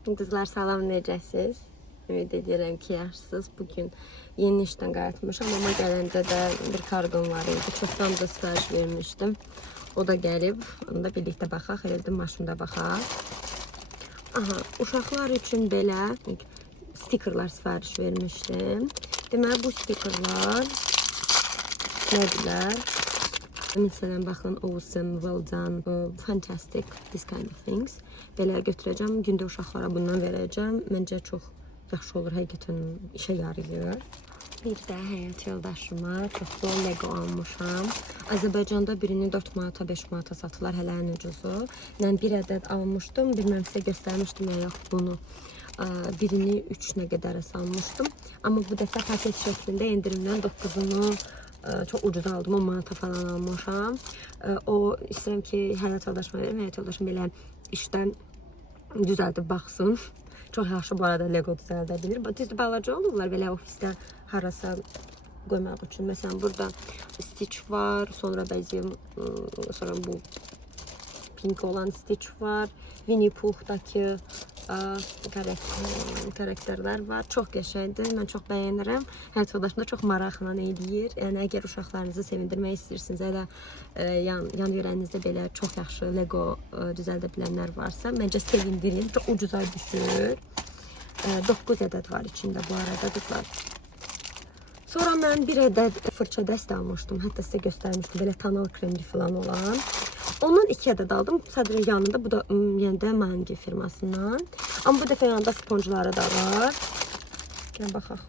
Qızlar salam, necəsiz? Ümid edirəm ki, yaxşısınız. Bugün yeni işdən qayıtmışam, amma gələndə də bir karqon var idi. Çoxdan da sifariş vermişdim. O da gəlib. Onu da birlikdə baxaq. Elə bir maşında baxaq. Aha, uşaqlar üçün belə stikerlər sifariş vermişdim. Deməli, bu stikerlər nədirlər? Məsələn, baxın, awesome, well done, fantastic, this kind of things. Belə götürəcəm, gündə uşaqlara bundan verəcəm. Məncə çox yaxşı olur, həqiqətən işə yarayır. Bir də həyat yoldaşıma çoxlu Lego almışam. Azərbaycanda birini 4 manata, 5 manata satırlar, hələ ən ucuzu. Mən bir ədəd almışdım, bilməm sizə göstərmişdim ya yox bunu. Birini 3 nə qədərə salmışdım. Amma bu dəfə paket şəklində endirimdən 9-unu çok ucuz aldım, 10 manata falan almışam. O istəyirəm ki, həyat yoldaşıma verim. Həyat yoldaşım belə işdən düzəldib baxsın. Çox yaxşı bu arada Lego düzəldə bilir. Düzdür, balaca olurlar belə ofisdə harasa qoymaq üçün. Məsələn, burada Stitch var, sonra bəziyim, sonra bu pink olan Stitch var. Winnie Pooh'dakı karakterlər var. Çox qəşəngdir. Mən çox bəyənirəm. Həyat yoldaşım da çox maraqla eləyir. Yəni əgər uşaqlarınızı sevindirmək istəyirsiniz, elə yan yörənizdə belə çox yaxşı Lego düzəldə bilənlər varsa, məncə sevindirin. Çox ucuza düşür. 9 ədəd var içində bu arada qızlar. Sonra mən bir ədəd fırça dəst almışdım. Hətta sizə göstərmişdim. Belə tonal kremli falan olan. Ondan 2 ədəd aldım. Sadəcə yanında, bu da yəni də Mangi firmasından. Amma bu dəfə yanında sponjları da var. Gəlin baxaq.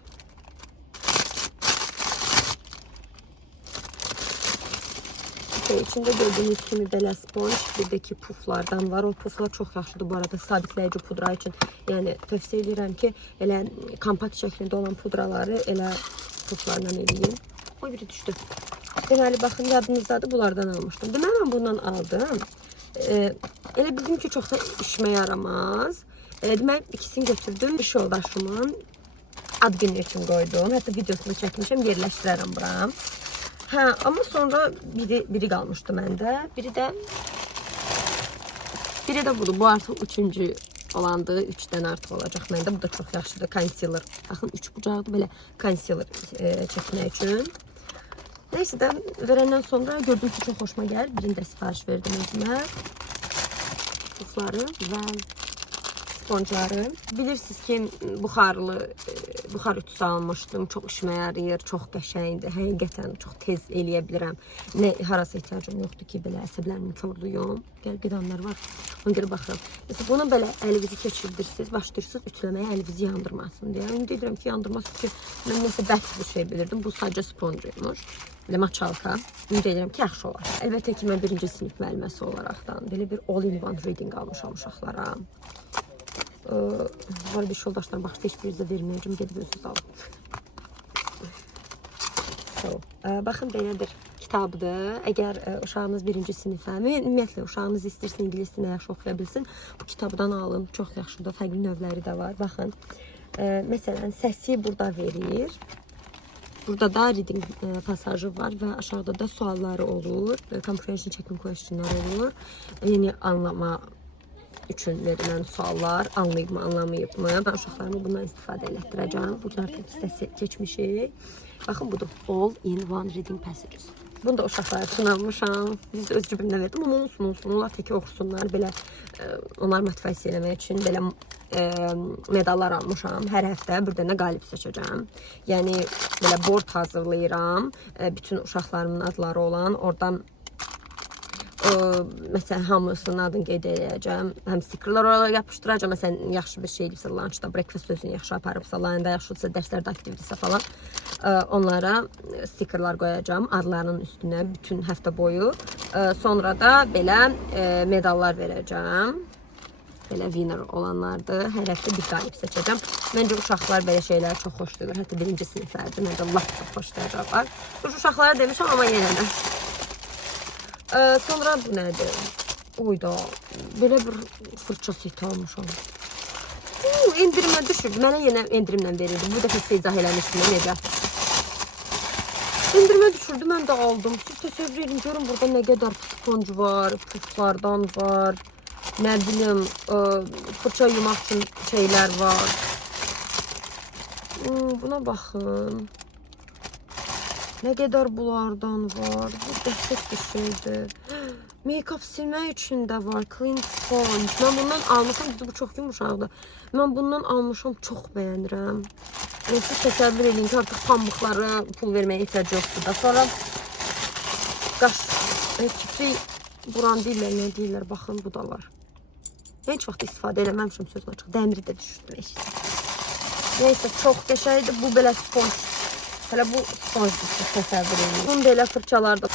İçində gördüyünüz kimi belə sponj, bir də ki puflardan var. O puflar çox yaxşıdır bu arada sabitləyici pudra üçün. Yəni tövsiyə edirəm ki, elə kompakt şəklində olan pudraları elə puflarla eləyin. O biri düşdü. Deməli, baxın, yadınızdadır, bunlardan almışdım. Deməli, mən bundan aldım. Elə bildim ki, çox da işimə yaramaz. Deməli, ikisini götürdüm. İş yoldaşımın ad günü üçün qoydum. Hətta videosunu çəkmişəm, yerləşdirərəm bura. Hə, amma sonra biri qalmışdı məndə. Biri də budur. Bu artıq 3-cü olandı. 3-dən artıq olacaq məndə. Bu da çox yaxşıdır. Concealer. Baxın, 3 bucaqdır belə concealer çəkmək üçün. Neyse de verenden sonra gördüm ki çok hoşuma gəlir. Birini də sifariş verdim özümə. Pufları və sponjları. Bilirsiniz ki, buxar ütüsü almışdım. Çox işimə yarayır, çox qəşəngdir. Həqiqətən çox tez eləyə bilirəm. Nə harasa ehtiyacım yoxdur ki, belə əsəblərimi korluyum. Gəl qidanlar var. Ona görə baxıram. Mesela bunu belə əlinizi keçirdirsiniz, başlayırsınız ütüləməyə, əlinizi yandırmasın deyə. Ümid edirəm ki, yandırması ki, mən nəsə bərk bir şey bilirdim. Bu sadəcə sponjuymuş. Belə maçalka. Ümid edirəm ki, yaxşı olar. Əlbəttə ki, mən 1-ci sinif müəlliməsi olaraqdan belə bir all-in-one reading almışam uşaqlara. Var bir yoldaşlar baxıb heç birinizə verməyəcəm, gedib özünüz alın. Baxın, belə bir kitabdır. Əgər uşağınız 1-ci sinifə, ümumiyyətlə uşağınız istəyirsin, ingilis dilini yaxşı oxuya bilsin, bu kitabdan alın. Çox yaxşıdır, fərqli növləri də var. Baxın, məsələn, səsi burada verir. Burada da reading pasajı var və aşağıda da sualları olur. Comprehension checking questionlar olur. Yəni anlama üçün verilən suallar, anlayıb mı, anlamayıb mı? Ben uşaqlarımı bundan istifadə elətdirəcəm. Bunlar hissəsi keçmişik. Baxın, budur. All in one reading passages. Bunu da uşaqlara üçün almışam. Biz öz cibimdən verdim, amma olsun. Onlar teki oxusunlar. Belə onlar motivasiya eləmək üçün belə medallar almışam. Hər həftə bir dənə qalib seçəcəm. Yəni belə board hazırlayıram. Bütün uşaqlarımın adları olan. Oradan məsələn hamısının adını qeyd edəcəm. Həm stikerlər oralara yapışdıracağam. Məsələn yaxşı bir şey edibsə, lunchda breakfast özünü yaxşı aparıbsa, layında yaxşıdırsa, dərslərdə aktivdirsə falan, onlara stikerlər qoyacağam adlarının üstünə bütün həftə boyu. Sonra da belə medallar verəcəm. Belə winner olanlardır. Hər həftə bir qalib seçəcəm. Məncə uşaqlar belə şeyləri çox xoşlayırlar. Hətta 1-ci siniflərdə məncə lap çox xoşlayacaqlar. Uşaqlara demişəm, amma yenə də. Sonra bu nədir? Oyda, belə bir fırça seti almışam. Endirimə düşürdü. Mənə yenə endirimlə verildi. Bu dəfə sizə izah eləmişdim, necə? Endirimə düşürdü, mən də aldım. Siz təsəvvür edin, görün burada nə qədər sponj var, puflardan var. Nə bilim, fırça yumaq üçün şeylər var. Buna baxın. Nə qədər bunlardan var. Bu dəhşət bir şeydir. Make-up silmək üçün də var. Clean sponge. Mən bundan almışam. Bu çox yumuşaqdır. Mən bundan almışam. Çox bəyənirəm. Siz təsəvvür edin ki, artıq pambıqlara pul verməyə ehtiyac yoxdur da. Sonra qaş, kipri buran deyirlər, nə deyirlər. Baxın, bu da var. Heç vaxt istifadə eləməmişəm sözün açıq. Dəmiri də düşürdüm eşit. Neyse, çox qəşəngdir. Bu belə sponge. Hələ bu sponge təsəvvür edin. Bunun belə fırçalar da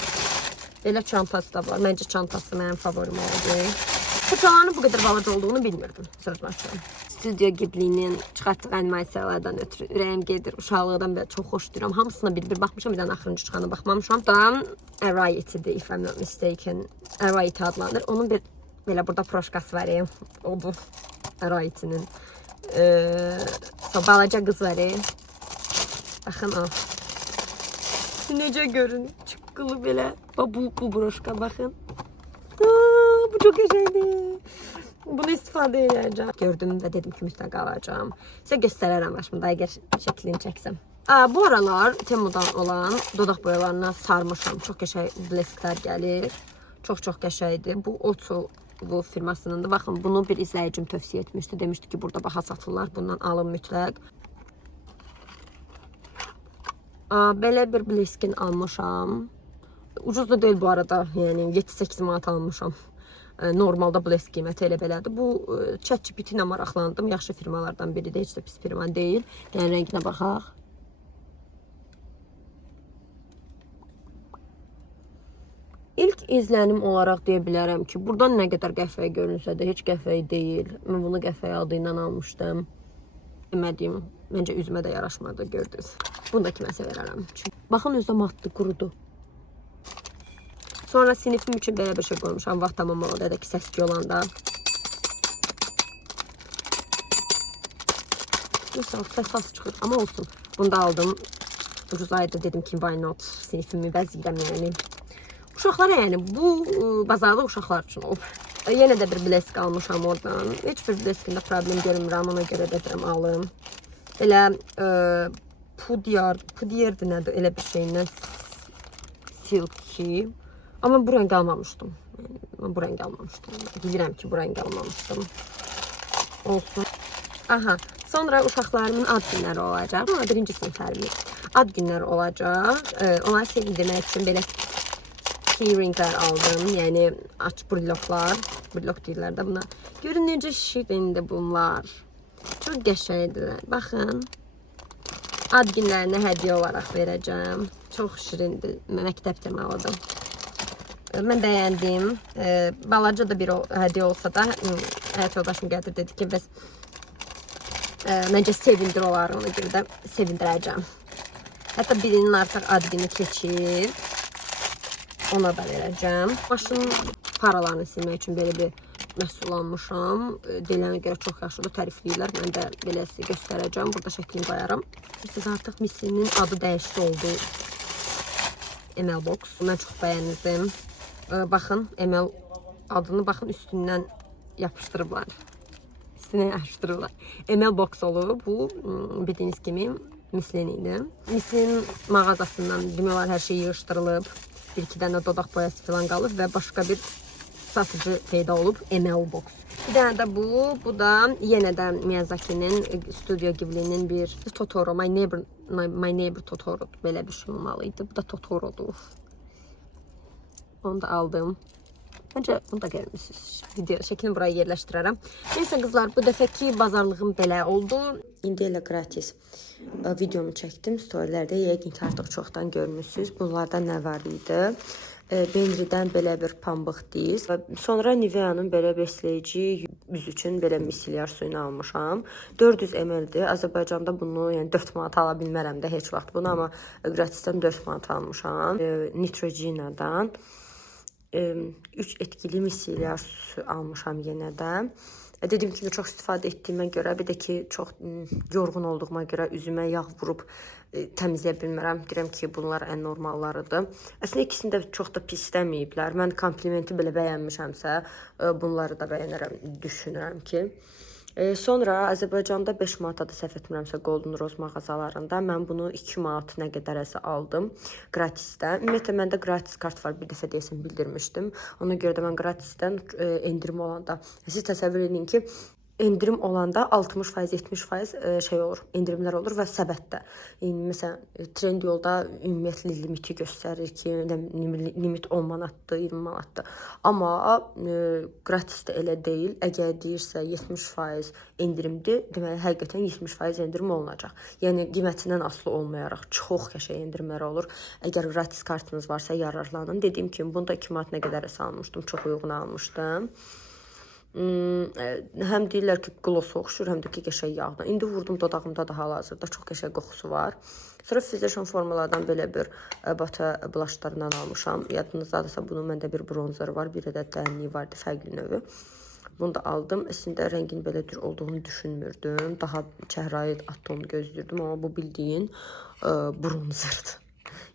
belə çantası da var. Məncə çantası mənim favorim oldu. Fırçalarının bu qədər balaca olduğunu bilmirdim. Sözün açıq. Studio Ghibli'nin çıxartdığı animasiyalardan ötürü ürəyim gedir. Uşaqlıqdan belə çox xoşlayıram. Hamısına bir baxmışam, bir dənə axırıncı çıxana baxmamışam. Da Ariety'dir, if I'm not mistaken. Ariety adlanır. Onun bir belə burada proşkası var. O bu Ariety'nin. Balaca qız var. Baxın o. Necə görün? Çıqqılı belə. Bu broşka baxın. Bu çok qəşəngdir. Bunu istifadə edəcəm. Gördüm və dedim ki, mütləq alacağım. Sizə göstərərəm başımda, əgər şəklini çəksəm. Bu aralar Temu'dan olan dodaq boyalarına sarmışam. Çox qəşəng blesklər gəlir. Çox qəşəngdir. Bu Otto bu firmasınındır. Baxın, bunu bir izləyicim tövsiyə etmişdi. Demişdi ki, burada baha satırlar. Bundan alın mütləq. Belə bir bleskin almışam. Ucuz da deyil bu arada. Yəni 7-8 manat almışam. Normalda blesk qiyməti elə belədir. Bu ChatGPT ilə maraqlandım. Yaxşı firmalardan biridir. Heç də pis firma deyil. Yəni rənginə baxaq. İlk izlənim olaraq deyə bilərəm ki, buradan nə qədər qəhvəyi görünsə də heç qəhvəyi deyil. Mən bunu qəhvəyi adı ilə almışdım. Demədiyim, məncə üzümə də yaraşmadı, gördünüz. Bunu da kiməsə verərəm. Baxın, özdə matdı, qurudu. Sonra sinifim üçün belə bir şey qoymuşam. Vaxt tamam oldu, ya da ki, səski olanda. Mesela səs çıxır, amma olsun. Bunu da aldım. Ucuz ayda dedim ki, why not? Sinifimi bəzirəm yəni. Uşaqlara yəni, bu bazarda uşaqlar üçün olub. Yenə də bir blesk almışam oradan. Heç bir bleskində problem görmürəm, ona görə də deyirəm alım. Elə pudiyerdir nədir, elə bir şeyindən silki. Amma bu rəng almamışdım. Mən bu rəng almamışdım. Bilirəm ki, bu rəng almamışdım. Olsun. Aha, sonra uşaqlarımın ad günləri olacaq. Birinci siniflərimin ad günləri olacaq. Onları sevindirmək üçün belə keyringlər aldım. Yəni, aç brilloklar. Brillok deyirlər də buna. Görün necə şirindir bunlar. Çox qəşəngdirlər. Baxın. Ad günlərinə hədiyyə olaraq verəcəm. Çox şirindir. Məktəb temalıdır. Mən bəyəndim. Balaca da bir hədiyyə olsa da həyat yoldaşım gətir dedi ki, bəs məncə sevindir olar, ona görə də sevindirəcəm. Hətta birinin artıq ad günü keçir. Ona da verəcəm. Maşın paralarını silmək üçün belə bir məhsul almışam. Deyilənə görə çox yaxşıdır, tərifləyirlər. Mən də belə sizə göstərəcəm. Burada şəklini qoyaram. Siz artıq mislinin adı dəyişdi oldu. ML Box. Mən çox bəyənirdim. Baxın, ML adını baxın üstündən yapışdırıblar. Üstünə yapışdırıblar. ML Box olub. Bu bildiyiniz kimi mislin idi. Mislin mağazasından demək olar hər şey yığışdırılıb. Bir-iki dənə dodaq boyası falan qalıb və başqa bir satıcı peyda olub. ML Box. Bir dənə də bu. Bu da yenə də Miyazaki'nin, Studio Ghibli'nin bir Totoro. My Neighbor Totoro. Belə bir şey olmalıydı. Bu da Totoro'dur. Onu da aldım. Məncə bunu da görmüsünüz. Video şəklini buraya yerləşdirərəm. Neysə qızlar, bu dəfəki bazarlığım belə oldu. İndi elə gratis videomu çəkdim. Storylərdə yəqin ki artıq çoxdan görmüsünüz. Bunlardan nə var idi? Benri'dən belə bir pambıq diz. Sonra Nivea'nın belə besləyici yüz üçün belə misilyer suyunu almışam. 400 ml-dir. Azərbaycanda bunu yəni 4 manat ala bilmərəm də heç vaxt bunu, amma gratisdən 4 manat almışam. Neutrogena'dan 3 etkili misilyer su almışam yenə də. Dediyim kimi çox istifadə etdiyimə görə, bir də ki, çox yorğun olduğuma görə üzümə yağ vurub təmizləyə bilmirəm. Deyirəm ki, bunlar ən normallarıdır. Əslində ikisini də çox da pis istəməyiblər. Mən komplimenti belə bəyənmişəmsə, bunları da bəyənərəm, düşünürəm ki. Sonra Azərbaycanda 5 manata da səhv etmirəmsə Golden Rose mağazalarında mən bunu 2 manat nə qədərəsə aldım gratisdən. Ümumiyyətlə məndə gratis kart var, bir dəfə deyəsən bildirmişdim. Ona görə də mən gratisdən endirim olanda, siz təsəvvür edin ki, endirim olanda 60%, 70% şey olur, endirimlər olur və səbətdə. Məsələn, Trendyolda ümumiyyətlə limiti göstərir ki, limit 10 manatdır, 20 manatdır. Amma gratisdə elə deyil. Əgər deyirsə 70% endirimdir, deməli həqiqətən 70% endirim olunacaq. Yəni qiymətindən asılı olmayaraq çox qəşəng endirimlər olur. Əgər gratis kartınız varsa yararlanın. Dediyim kimi bunda 2 manat nə qədər almışdım, çox uyğun almışdım. Həm deyirlər ki, gloss oxşur, həm də ki, qəşəng yağdan. İndi vurdum dodağımda da hal-hazırda çox qəşəng qoxusu var. Sonra Physician formuladan belə bir bata blushlarından almışam. Yadınızdadırsa bunun məndə bir bronzer var, bir ədəd dənliyi vardı, fərqli növü. Bunu da aldım. Əslində rəngin belə cür olduğunu düşünmürdüm. Daha çəhrayı atom gözlürdüm, amma bu bildiyin bronzerdir.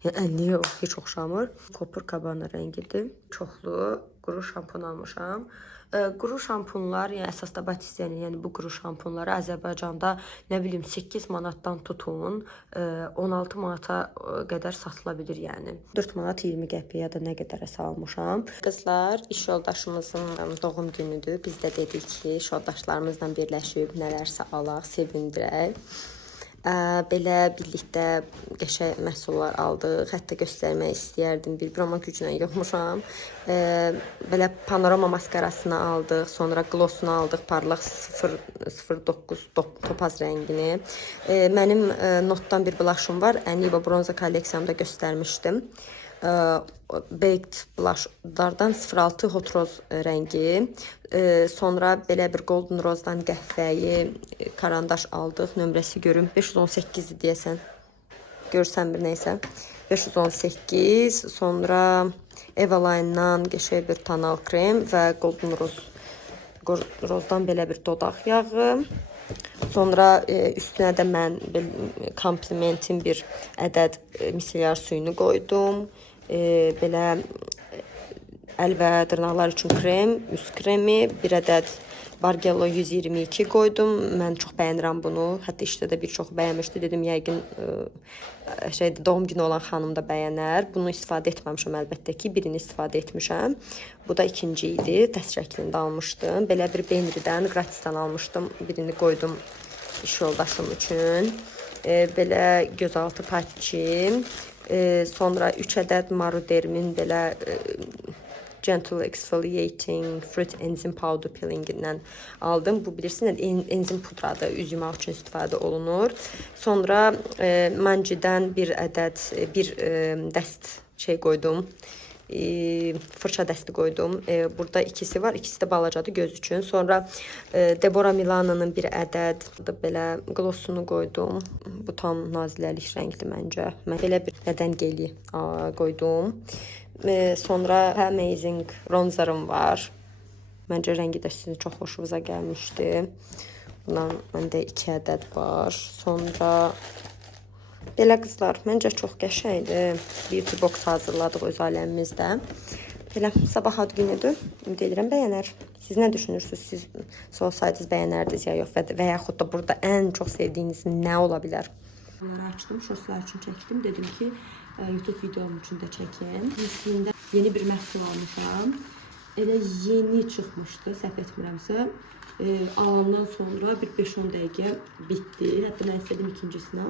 Yəni əlliyə heç oxşamır. Copper Cabana rəngidir. Çoxlu quru şampun almışam. Quru şampunlar, yəni əsas da Batistyanın, yəni bu quru şampunları Azərbaycanda nə bilim 8 manatdan tutun 16 manata qədər satıla bilir, yəni 4 manat 20 qəpiyə ya da nə qədərə salmışam. Qızlar, iş yoldaşımızın doğum günüdür. Biz də dedik ki, iş yoldaşlarımızla birləşib nələrsə alaq, sevindirək. Belə birlikdə qəşəng məhsullar aldıq. Hətta göstərmək istəyərdim, bir amma güclə yoxmuşam. Belə panorama maskarasını aldıq, sonra glossunu aldıq, parlaq 009 topaz rəngini. Mənim notdan bir blushum var, Aniva bronza kolleksiyamda göstərmişdim. Baked blushlardan 06 Hot Rose rəngi. Sonra belə bir Golden Rose-dan qəhvəyi karandaş aldıq. Nömrəsi görün 518-dir deyəsən. Görsən bir nəysə. 518. Sonra Eveline-dan qəşəng bir tonal krem və Golden Rose-dan belə bir dodaq yağı. Sonra üstünə də mən komplimentin bir ədəd misellar suyunu qoydum. Belə əl və dırnaqlar üçün krem, üst kremi, bir ədəd Bargello 122 qoydum. Mən çox bəyənirəm bunu. Hətta işdə də bir çox bəyənmişdi. Dedim, yəqin doğum günü olan xanım da bəyənər. Bunu istifadə etməmişəm əlbəttə ki. Birini istifadə etmişəm. Bu da ikinci idi. Dəst şəklində almışdım. Belə bir Benri'dən, gratisdən almışdım. Birini qoydum iş yoldaşım üçün. Belə gözaltı patçi. Sonra 3 ədəd Marudermin belə Gentle Exfoliating Fruit Enzim Powder Peeling-indən aldım. Bu bilirsiniz, enzim pudradır, üz yumaq üçün istifadə olunur. Sonra Manji'dən bir ədəd, bir dəst şey qoydum. Fırça dəsti qoydum. Burada ikisi var, ikisi də balacadır göz üçün. Sonra Deborah Milano'nun bir ədəd belə glossunu qoydum. Bu tam naziləlik rəngli məncə. Mən belə bir bədən geli qoydum. Sonra Amazing bronzerim var. Məncə rəngi də sizin çox xoşunuza gəlmişdi. Bundan məndə 2 ədəd var. Sonra belə qızlar, məncə çox qəşəngdir. Beauty box hazırladıq öz aləmimizdə. Belə sabah ad günüdür. Ümid edirəm bəyənər. Siz nə düşünürsünüz? Siz olsaydınız bəyənərdiniz ya yox və yaxud da burada ən çox sevdiyiniz nə ola bilər? Bunları açdım, şortlar üçün çəkdim. Dedim ki, YouTube videom üçün də çəkim. Əslində yeni bir məhsul almışam. Elə yeni çıxmışdı, səhv etmirəmsə. Alandan sonra bir 5-10 dəqiqə bitdi. Hətta mən istədim ikincisini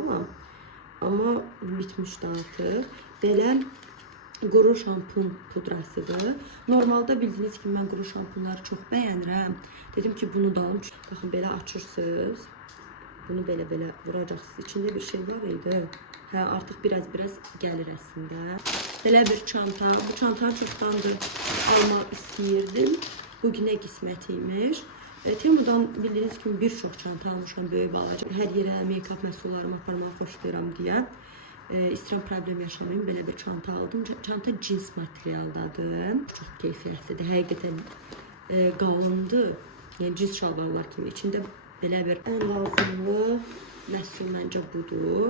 amma bitmişdi artıq. Belə quru şampun pudrasıdır. Normalda bildiyiniz kimi mən quru şampunları çox bəyənirəm. Dedim ki, bunu da alım. Baxın, belə açırsınız. Bunu belə vuracaqsınız. İçində bir şey var idi. Artıq biraz gəlir əslində. Belə bir çanta. Bu çantanı çoxdandır almaq istəyirdim. Bugünə qismət imiş. Temudan bildiyiniz kimi bir çox çanta almışam, böyük balaca. Hər yerə make-up məhsullarımı aparmağı xoşlayıram deyə. İstəyirəm problem yaşamayım. Belə bir çanta aldım. Çanta cins materialdadır. Çox keyfiyyətlidir. Həqiqətən qalındır. Yəni cins şalvarlar kimi. İçində belə bir ən lazımlı məhsul məncə budur.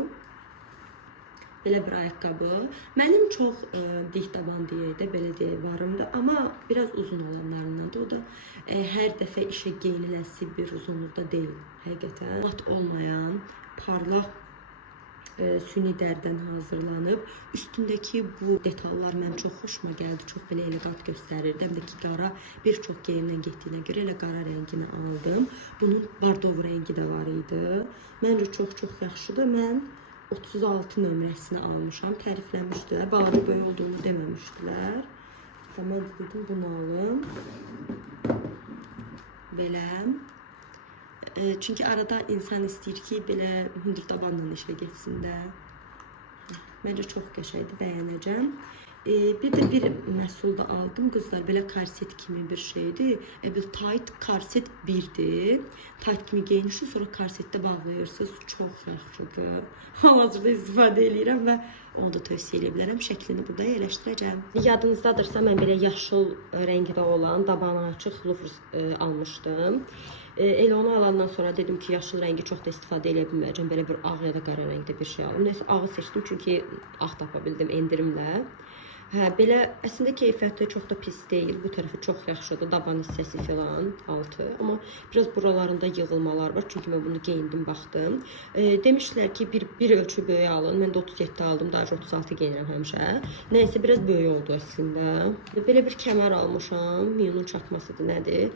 Belə bir ayaqqabı. Mənim çox dik taban deyək də, belə deyək varımdır. Amma biraz uzun olanlarındandır. O da hər dəfə işə geyiniləsi bir uzunluqda deyil. Həqiqətən mat olmayan, parlaq süni dərdən hazırlanıb. Üstündəki bu detallar mənim çox xoşuma gəldi. Çox belə elegant göstərir. Həm də ki, qara bir çox geyimlə getdiyinə görə elə qara rəngini aldım. Bunun bardov rəngi də var idi. Məncə çox yaxşıdır. Mən 36 nömrəsini almışam. Tərifləmişdilər. Balaca böyük olduğunu deməmişdilər. Mən dedim bunu alım. Belə. Çünki arada insan istəyir ki, belə hündürdabanla işə getsin də. Məncə çox qəşəngdir, bəyənəcəm. Bir də bir məhsul da aldım qızlar. Belə korset kimi bir şeydir. Bir tight korset birdir. Tight kimi geyinirsiniz, sonra korsetdə bağlayırsınız. Çox yaxşıdır. Hal-hazırda istifadə edirəm və onu da tövsiyə edə bilərəm. Şəklini burada yerləşdirəcəm. Yadınızdadırsa, mən belə yaşıl rəngdə olan dabanı açıq loafers almışdım. Elə onu alandan sonra dedim ki, yaşıl rəngi çox da istifadə edə bilməyəcəm. Belə bir ağ ya da qara rəngdə bir şey aldım. Nəysə, ağı seçdim çünki ağ tapa bildim endirimlə. Belə əslində keyfiyyəti çox da pis deyil. Bu tərəfi çox yaxşıdır. Daban hissəsi filan altı. Amma biraz buralarında yığılmalar var. Çünki mən bunu geyindim, baxdım. Demişlər ki, bir ölçü böyük alın. Mən də 37 aldım. Daha 36 geyinirəm həmişə. Nəysə, biraz böyük oldu əslində. Belə bir kəmər almışam. Miyonun çatmasıdır, nədir?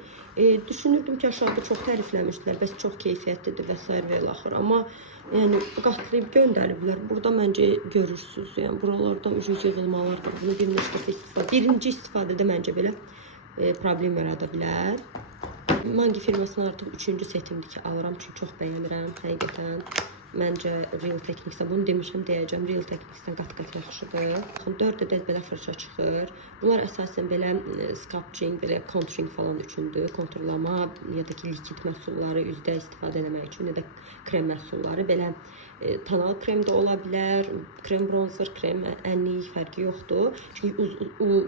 Düşünürdüm ki, aşağıda çox tərifləmişdilər. Bəs çox keyfiyyətlidir və s. və ilaxır. Amma yəni qatlayıb göndəriblər. Burada məncə görürsünüz. Yəni buralarda yığılmalar var. Bunu birinci istifadədə məncə belə problem yarada bilər. Mangi firmasının artıq 3-cü setimdir ki, alıram. Çünki çox bəyənirəm həqiqətən. Məncə Real Techniques-də bunu demişəm, deyəcəm. Real Techniques-dən qat-qat yaxşıdır. 4 ədəd belə fırça çıxır. Bunlar əsasən belə sculpting, belə contouring falan üçündür. Konturlama ya da ki, likid məhsulları üzdə istifadə etmək üçün ya da krem məhsulları. Belə tonal krem də ola bilər, krem bronzer, krem ənlik fərqi yoxdur. Çünki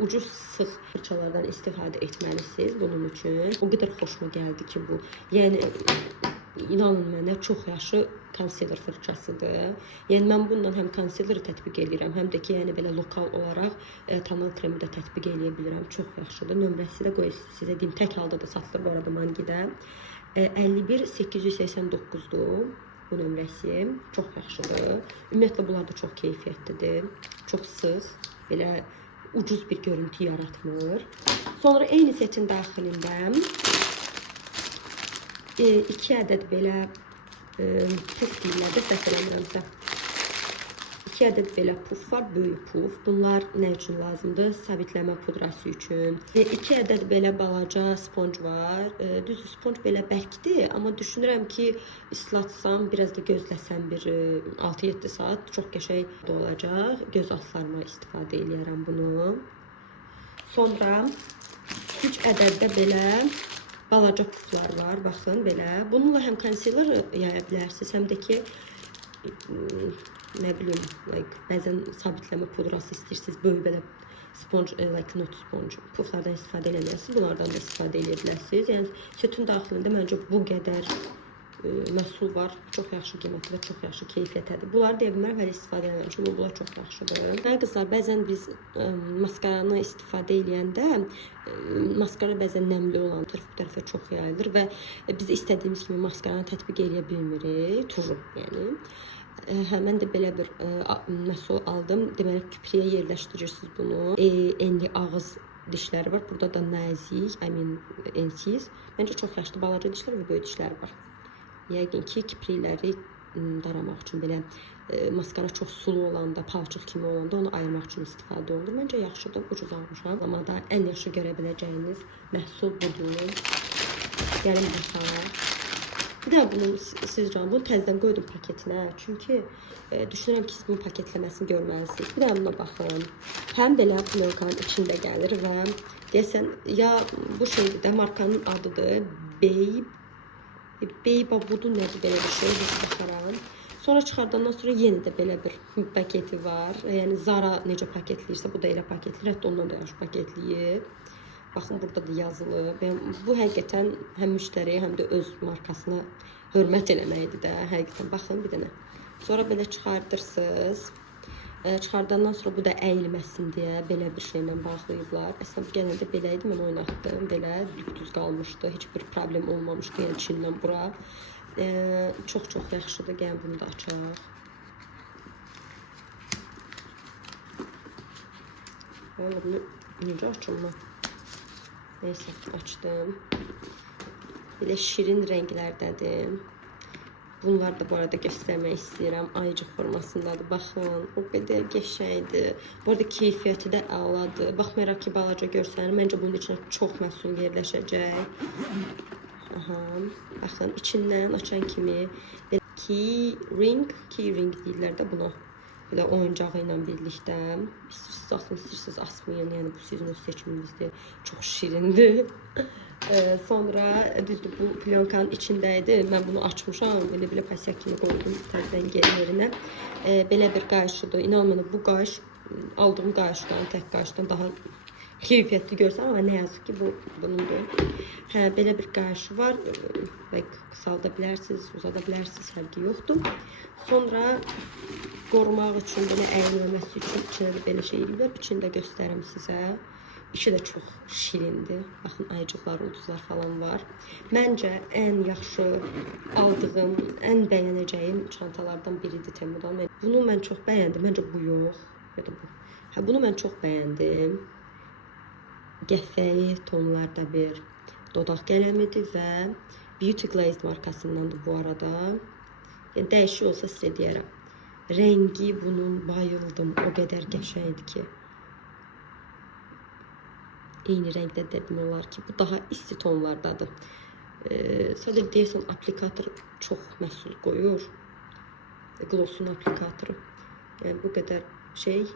ucuz sıx fırçalardan istifadə etməlisiniz bunun üçün. O qədər xoşuma gəldi ki, bu. Yəni İnanın mənə çox yaxşı konsiler fırçasıdır. Yəni mən bundan həm konsileri tətbiq edirəm, həm də ki, yəni belə lokal olaraq tonal kremi də tətbiq edə bilirəm. Çox yaxşıdır. Nömrəsi də qoy sizə deyim, tək halda da satılır bu arada Mangidə. 51889-dur bu nömrəsi. Çox yaxşıdır. Ümumiyyətlə bunlar da çox keyfiyyətlidir. Çox sıx, belə ucuz bir görüntü yaratmır. Sonra eyni setin daxilində 2 ədəd belə puf deyirlər də, səhv eləmirəmsə. 2 ədəd belə puf var, böyük puf. Bunlar nə üçün lazımdır? Sabitləmə pudrası üçün. 2 ədəd belə balaca sponj var. Düzdür, sponj belə bərkdir, amma düşünürəm ki, islatsam, biraz da gözləsəm bir 6-7 saat çox qəşəng olacaq. Göz altlarıma istifadə edirəm bunu. Sonra 3 ədəd də belə balaca puflar var, baxın belə. Bununla həm konsiler yaya bilərsiniz, həm də ki, nə bilim, bəzən sabitləmə pudrası istəyirsiniz, böyük belə sponj, not sponj puflardan istifadə eləməlisiniz, bunlardan da istifadə edə bilərsiniz. Yəni, sütun daxilində məncə bu qədər məhsul var, çox yaxşı qiymətli və çox yaxşı keyfiyyətlidir. Bunları deyə bilmərəm, hələ istifadə eləməmişəm, amma bunlar çox yaxşıdır. Yəni, qızlar, bəzən biz maskaranı istifadə eləyəndə, maskara bəzən nəmli olan bu tərəfə çox yayılır və biz istədiyimiz kimi maskaranı tətbiq edə bilmirik, turub yəni. Mən də belə bir məhsul aldım. Deməli, küprəyə yerləşdirirsiniz bunu. Enli ağız dişləri var. Burada da nazik, ensiz. Məncə çox yaxşıdır. Balaca dişlər və böyük dişlər var. Yəqin ki, kiprikləri daramaq üçün belə maskara çox sulu olanda, palçıq kimi olanda onu ayırmaq üçün istifadə olunur. Məncə yaxşıdır, ucuz almışam. Amma da ən yaxşı görə biləcəyiniz məhsul budur. Gəlin baxaq. Bir də bunu bunu təzədən qoydum paketinə. Çünki düşünürəm ki, siz bunun paketləməsini görməlisiniz. Bir də buna baxın. Həm belə pulkanın içində gəlir və deyəsən, ya bu şeydir də, markanın adıdır. Beyba budur, nədir belə bir şey, biz baxaram. Sonra çıxardandan sonra yenə də belə bir paketi var. Yəni Zara necə paketləyirsə, bu da elə paketləyir. Hətta ondan da yaxşı paketləyir. Baxın, burada da yazılıb. Yəni, bu həqiqətən həm müştəriyə, həm də öz markasına hörmət eləməkdir də. Həqiqətən, baxın bir dənə. Sonra belə çıxardırsınız. Çıxardandan sonra bu da əyilməsin deyə belə bir şeylə bağlayıblar. Əslində gələndə belə idi, mən oynatdım. Belə düz qalmışdı. Heç bir problem olmamışdı, yəni Çindən bura. Çox yaxşıdır. Gəlin bunu da açaq. Bunu necə açım mən? Neyse, açdım. Belə şirin rənglərdədir. Bunlar da bu arada göstərmək istəyirəm. Ayıcıq formasındadır. Baxın, o qədər qəşəngdir. Bu arada keyfiyyəti də əladır. Baxmayaraq ki, balaca görsənir. Məncə bunun içinə çox məhsul yerləşəcək. Aha, baxın, içindən açan kimi key ring deyirlər də buna. Belə oyuncağı ilə birlikdə. İstəyirsiniz asın, istəyirsiniz asmayın. Yəni bu sizin öz seçiminizdir. Çox şirindir. Sonra düzdür, bu plyonkanın içindəydi. Mən bunu açmışam. Belə pasiyak kimi qoydum təzədən yerinə. Belə bir qayışıdır. İnanın bu qayış aldığım qayışdan, tək qayışdan daha keyfiyyətli görsən, amma nə yazık ki, bu bunundur. Belə bir qayışı var. Qısalda bilərsiniz, uzada bilərsiniz, fərqi yoxdur. Sonra qorumaq üçün, belə əyilməməsi üçün içinə də belə şey eləyirlər. İçini də göstərim sizə. İçi də çox şirindir. Baxın, ayıcıqlar, ulduzlar falan var. Məncə ən yaxşı aldığım, ən bəyənəcəyim çantalardan biridir Temudan. Bunu mən çox bəyəndim. Məncə bu yox. Ya da bu. Bunu mən çox bəyəndim. Qəfəyi tonlarda bir dodaq qələmidir və Beauty Glazed markasındandır bu arada. Yəni, dəyişik olsa sizə deyərəm. Rəngi bunun bayıldım. O qədər qəşəngdir ki. Eyni rəngdə dedim olar ki, bu daha isti tonlardadır. Sadəcə deyəsən, aplikator çox məhsul qoyur. Glossun aplikatoru. Yəni, bu qədər şey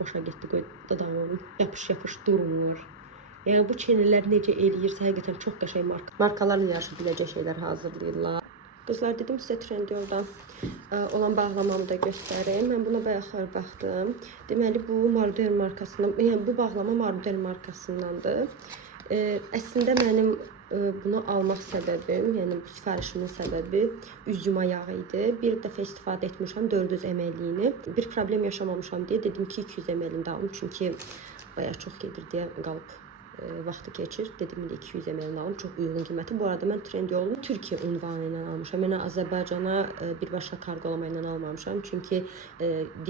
boşa getdi, qoy dodağım. Yapış durmur. Yəni, bu çenələr necə eləyirsə, həqiqətən çox qəşəng markalarla yarışıb biləcək şeylər hazırlayırlar. Qızlar, dedim sizə Trendyoldan olan bağlamamı da göstərim. Mən buna bayaqlar baxdım. Deməli, bu Marudel markasından, yəni bu bağlama Marudel markasındandır. Əslində mənim bunu almaq səbəbim, yəni bu sifarişimin səbəbi üz yuma yağı idi. Bir dəfə istifadə etmişəm 400 ml-liyini. Bir problem yaşamamışam deyə dedim ki 200 ml-lini də alım. Çünki bayağı çox gedir deyə qalıb vaxtı keçir. Dedim indi 200 ml-lini alım. Çox uyğun qiyməti. Bu arada mən Trendyolunu Türkiyə ünvanı ilə almışam. Yəni Azərbaycana birbaşa karqolama ilə almamışam. Çünki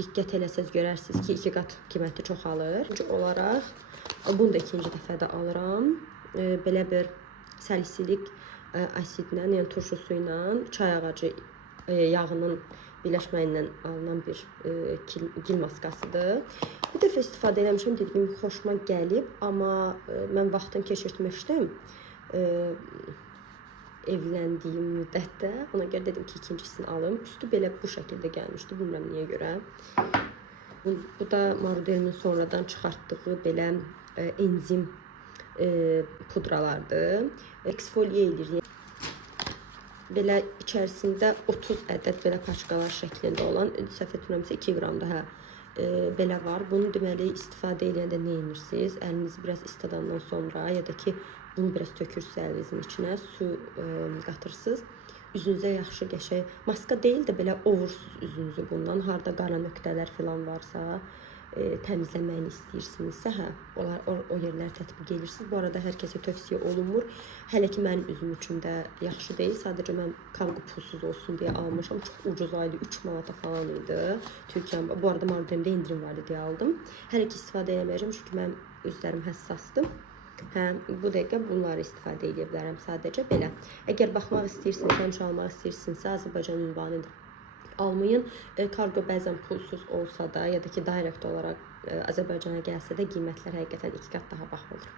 diqqət eləsəz görərsiniz ki 2 qat qiyməti çoxalır. İkinci olaraq bunu da ikinci dəfədə alıram. Belə bir salisilik asidlə, yəni turşusu ilə çay ağacı yağının birləşməyindən alınan bir gil maskasıdır. Bir dəfə istifadə eləmişəm, dediyim gibi xoşuma gəlib, amma mən vaxtını keçirtmişdim evləndiyim müddətdə. Ona görə dedim ki, ikincisini alım. Üstü belə bu şəkildə gəlmişdi, bilmirəm niyə görə. Bu da Marudel'in sonradan çıxartdığı belə enzim pudralardır. Eksfoliye edir. Belə içərisində 30 ədəd belə paçkalar şəklində olan, səhv etmirəmsə 2 qramda belə var. Bunu deməli istifadə edəndə nə edirsiniz? Əlinizi biraz istifadandan sonra ya da ki bunu biraz tökürsünüz əlinizin içinə, su qatırsınız. Üzünüzə yaxşı qəşəng maska deyil də belə ovursunuz üzünüzü bundan. Harda qara nöqtələr falan varsa, təmizləməyini istəyirsinizsə, o yerləri tətbiq edirsiniz. Bu arada hər kəsə tövsiyə olunmur. Hələ ki mənim üzüm üçün də yaxşı deyil. Sadəcə mən kargo pulsuz olsun deyə almışam. Çox ucuz aydı, 3 manata falan idi. Türkiyəmdə. Bu arada Marudel'də indirim vardı deyə aldım. Hələ ki istifadə eləməyəcəm çünki mən üzlərim həssasdır. Bu dəqiqə bunları istifadə edə bilərəm sadəcə belə. Əgər baxmaq istəyirsiniz, həmişə almaq istəyirsinizsə, Azərbaycan ünvanıdır. Almayın. Kargo bəzən pulsuz olsa da ya da ki direkt olaraq Azərbaycana gəlsə də qiymətlər həqiqətən 2 qat daha baha olur.